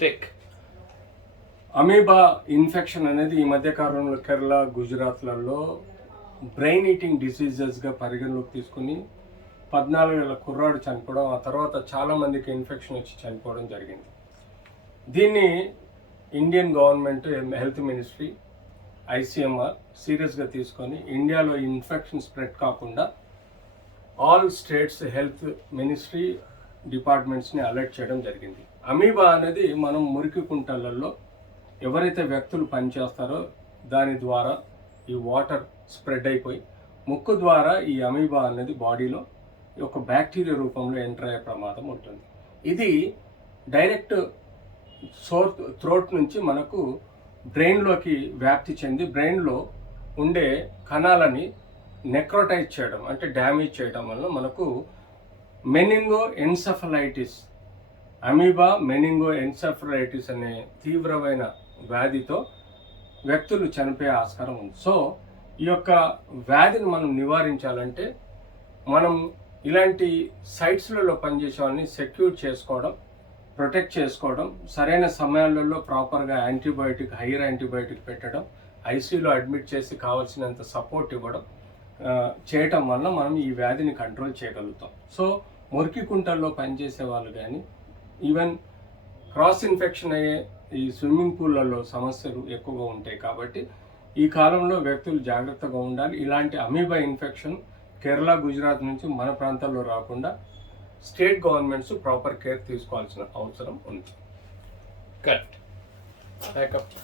Tech amoeba infection అనేది ఈ మధ్య కాలంలో కేరళ గుజరాత్లలో బ్రెయిన్ ఈటింగ్ డిసీజెస్గా పరిగణలోకి తీసుకుని పద్నాలుగు వేల కుర్రాడు చనిపోవడం ఆ తర్వాత చాలామందికి ఇన్ఫెక్షన్ వచ్చి చనిపోవడం జరిగింది. దీన్ని Indian government health ministry ICMR సీరియస్గా తీసుకొని ఇండియాలో ఈ ఇన్ఫెక్షన్ స్ప్రెడ్ కాకుండా ఆల్ స్టేట్స్ హెల్త్ మినిస్ట్రీ డిపార్ట్మెంట్స్ని అలర్ట్ చేయడం జరిగింది. అమీబా అనేది మనం మురికి కుంటలలో ఎవరైతే వ్యక్తులు పనిచేస్తారో దాని ద్వారా ఈ వాటర్ స్ప్రెడ్ అయిపోయి ముక్కు ద్వారా ఈ అమీబా అనేది బాడీలో ఒక బ్యాక్టీరియా రూపంలో ఎంటర్ అయ్యే ప్రమాదం ఉంటుంది. ఇది డైరెక్ట్ సోర్ థ్రోట్ నుంచి మనకు బ్రెయిన్లోకి వ్యాప్తి చెంది బ్రెయిన్లో ఉండే కణాలని నెక్రోటైజ్ చేయడం అంటే డ్యామేజ్ చేయడం వల్ల మనకు meningoencephalitis amoeba meningoencephalitis అనే తీవ్రమైన వ్యాధితో వ్యక్తులు చనిపోయే ఆస్కారం ఉంది. సో ఈ యొక్క వ్యాధిని మనం నివారించాలంటే మనం ఇలాంటి సైట్స్లలో పనిచేసే వాళ్ళని సెక్యూర్ చేసుకోవడం ప్రొటెక్ట్ చేసుకోవడం సరైన సమయాలలో ప్రాపర్గా యాంటీబయాటిక్ హైయర్ యాంటీబయాటిక్ పెట్టడం ఐసీయూలో అడ్మిట్ చేసి కావాల్సినంత సపోర్ట్ ఇవ్వడం చేయటం వల్ల మనం ఈ వ్యాధిని కంట్రోల్ చేయగలుగుతాం. సో మురికి కుంటల్లో పనిచేసే వాళ్ళు కానీ ఈవెన్ క్రాస్ ఇన్ఫెక్షన్ అయ్యే ఈ స్విమ్మింగ్ పూల్లలో సమస్యలు ఎక్కువగా ఉంటాయి కాబట్టి ఈ కాలంలో వ్యక్తులు జాగ్రత్తగా ఉండాలి. ఇలాంటి అమీబా ఇన్ఫెక్షన్ కేరళ గుజరాత్ నుంచి మన ప్రాంతాల్లో రాకుండా స్టేట్ గవర్నమెంట్స్ ప్రాపర్ కేర్ తీసుకోవాల్సిన అవసరం ఉంది. కరెక్ట్. బ్యాకప్